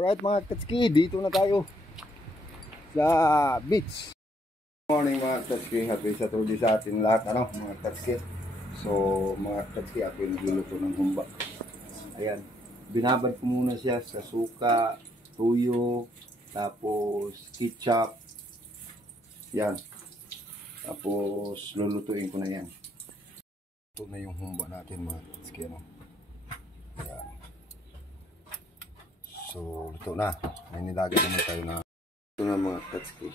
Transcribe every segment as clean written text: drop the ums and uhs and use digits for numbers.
Alright mga Tatsuki, dito na tayo sa beach. Good morning mga Tatsuki, happy Saturday sa atin lahat mga Tatsuki. So mga Tatsuki, ako yung nagluluto ng humba. Ayan, binabad ko muna siya sa suka, tuyo, tapos ketchup. Yan, tapos lulutuin ko na yan. Ito na yung humba natin mga Tatsuki. Ayan. So, ito na. May nilaga naman tayo na. Ito na mga Tatsuki.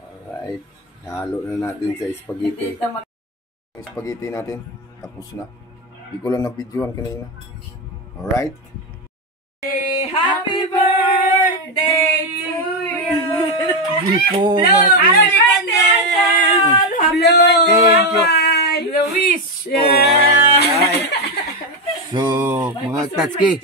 Alright. Nahalo na natin sa spaghetti. Yung spaghetti natin. Tapos na. Hindi ko lang na-videoan kanina. Alright. Happy birthday to you! Before Happy birthday! Happy birthday! Luis! Alright. So, mga Tatsuki,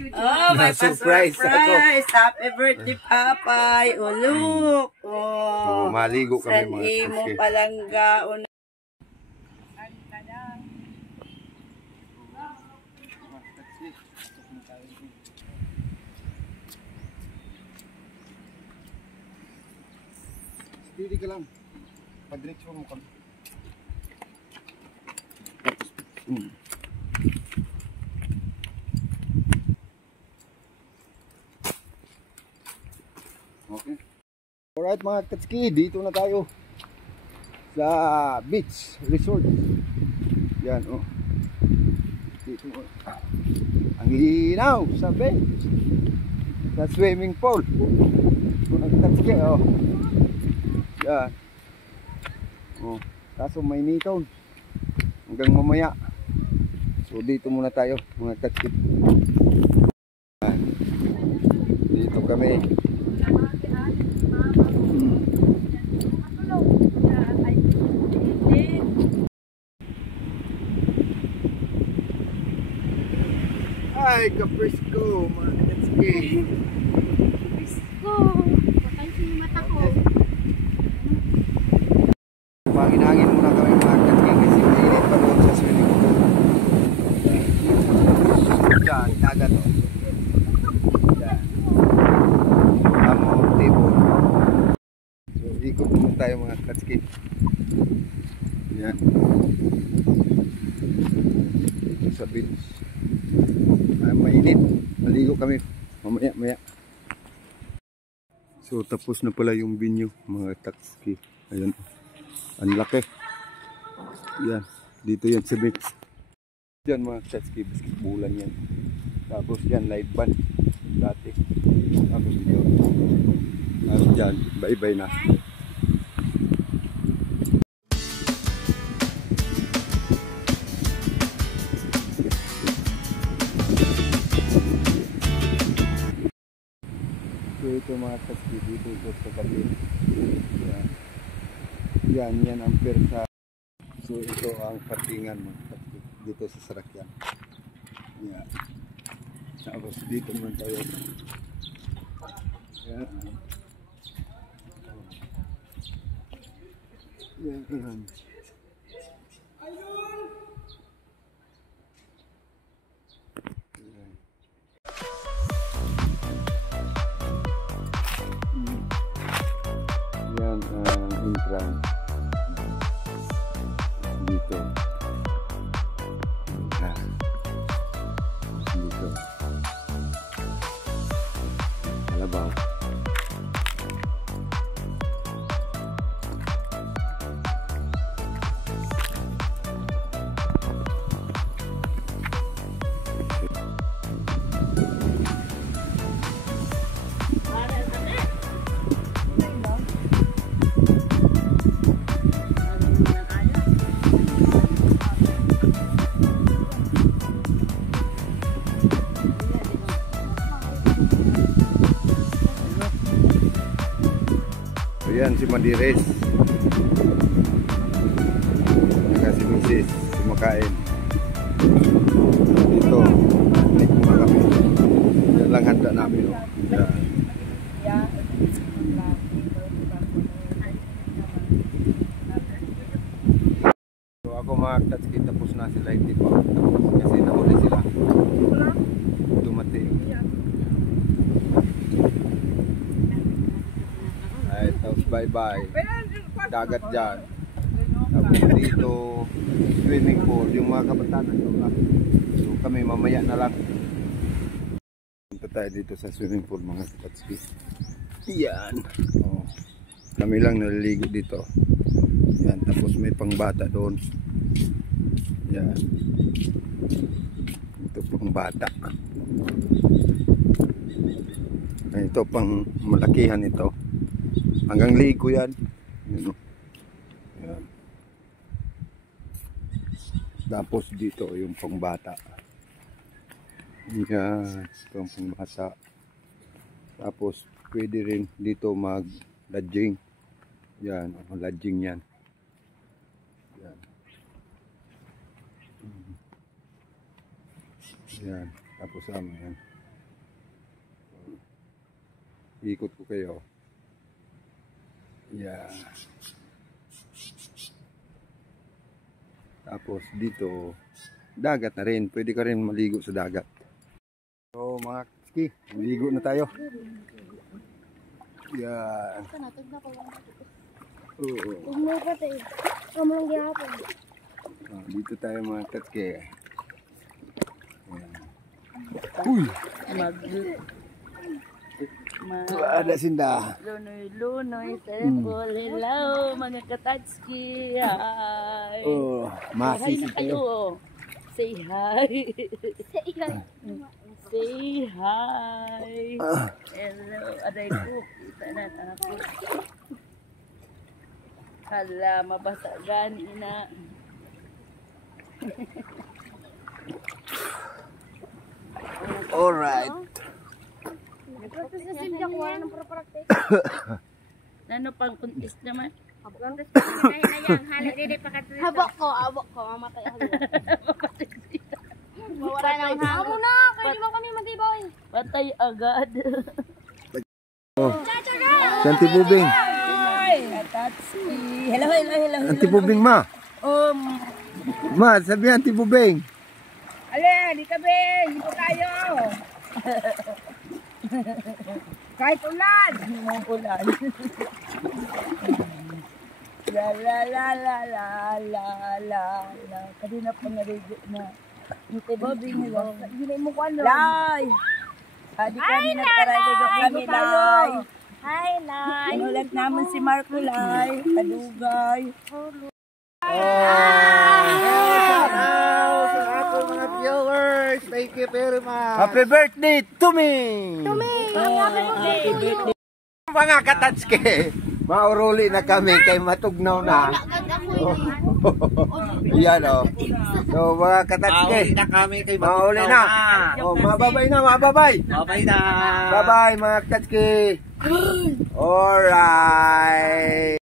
surprise ako. Happy birthday, Papay. Look. So, maligo kami mga Tatsuki. Sa imo palanggaon. Steady ka lang. Pag-direction mo kami. Okay. Alright mga Tatsuki, dito na tayo sa beach resort. Yan oh. Dito oh. Ang linaw sa beach. Sa swimming pool. Mga Tatsuki oh. Yan. Oh, kaso may nitaw. Hanggang mamaya. So dito muna tayo mga Tatsuki. Yan. Dito kami. Ay, Caprisco, mga Tatsuki. Caprisco, papansin yung mata ko. Pangin-hangin muna kami mga Tatsuki kasi mainit pa doon sa swimming pool. Diyan, dagat o. Diyan. Among table. So, ikot muna tayo mga Tatsuki. Yan. Sa beach. Mainit. Maligo kami. Mamaya. So, tapos na pala yung venue mga Tatsuki. Ayan. Ang laki. Yan. Dito yan sa beach. Diyan mga Tatsuki. Basketballan yan. Tapos yan live band. Dati. Tapos yun. Tapos dyan. Bye-bye na. So ito mga Tatsuki, dito sa gabi. Yan ang persa. So ito ang parkingan mga Tatsuki, dito sa Sarakyan. Yan. Tapos dito naman tayo. Yan. Yan. Yan ang entrance dito. Dito. Kalabaw. Ayan si Madires. Si Mrs. kumakain. Dito, balik muna kami. Yan lang handa namin. Yan. So ako mga Tatsuki, tapos na sila hindi pa. Kasi nahuli sila. Dumating. bye-bye. Dagat dyan. Tapos dito, swimming pool. Yung mga kabataan na. So kami mamaya na lang. Punta tayo dito sa swimming pool mga kapatski. Yan. Oh. Kami lang naliligo dito. Yan. Tapos may pangbata doon. Yan. Ito pang bata. Ito pang malakihan ito. Hanggang ligo yan. Yan. Tapos dito yung pangbata. Yan. Ito ang pangbata. Tapos pwede rin dito mag-lodging. Yan. Lodging yan. Yan. Yan. Tapos yan. Ikot ko kayo. Yan. Tapos dito, dagat na rin. Pwede ka rin maligo sa dagat. So mga ski, maligo na tayo. Yan. Dito tayo mga katke. Uy! Ada sinda. Lunoy-lunoy, temple, hello, mga katatski. Hi. Oh, Hi masis na kayo. Say hi. Say hi. Hello, aray ko. Kita na ako. Hala, mabasa gani na. Alright. Ano pang contest naman? Habok ko, mamatay ako. Mawala ng hangin. Amo na, pwede mo kami matibay. Patay agad. Santi Bubing. Katatski. Hello. Anti Bubing ma. Ma, sabi Anti Bubing. Ale, di ka be, hindi po tayo. Kahit ulan. Ulan. La. Kanina pa narigo na. Hindi Bobby nila. Hindi mo ko ano. Lai. Di kami nagkaraligo kami, Lai. Hi, Lai. Inulat namin si Marco, Lai. Kadugay. Shout out sa ating mga viewers. Thank you very much. Happy birthday to me. Happy birthday. Mga katatske, mauruli na kami kay matugnaw na. Yan o. So mga katatske, Mauli na kami kay mauli na. Oh, mababay na, mababay. Bye na. Bye-bye mga katatske. Alright.